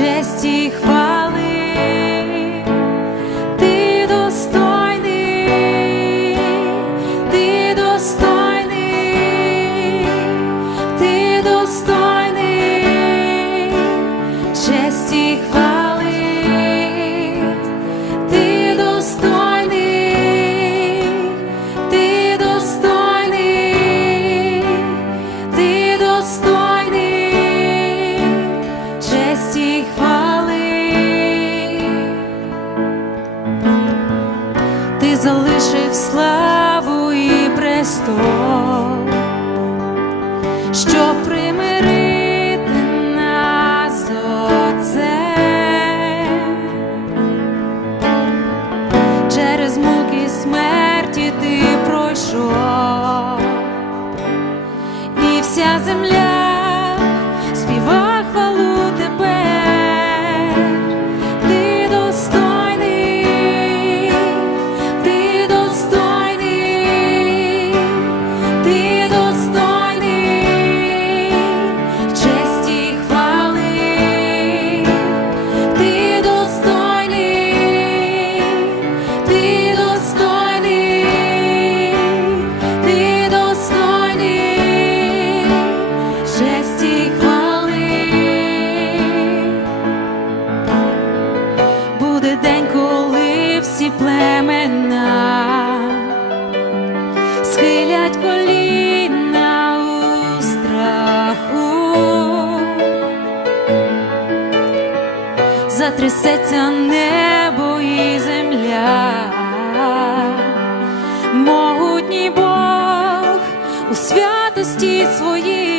честі и хвали, залишив славу і престол, щоб примирити нас Отцем. Через муки смерті ти пройшов, і вся земля затрясеться небо і земля, могутній Бог у святості своїй.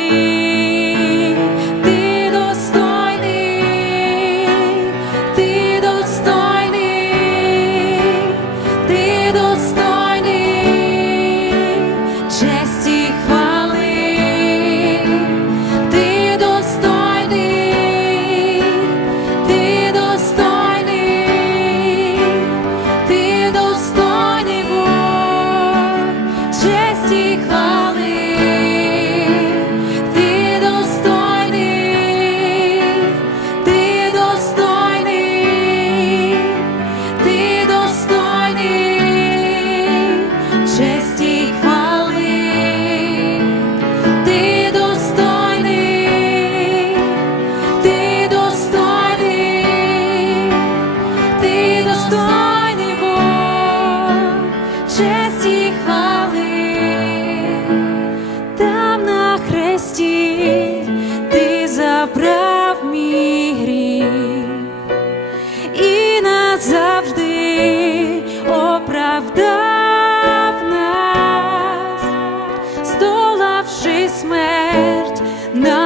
смерть. на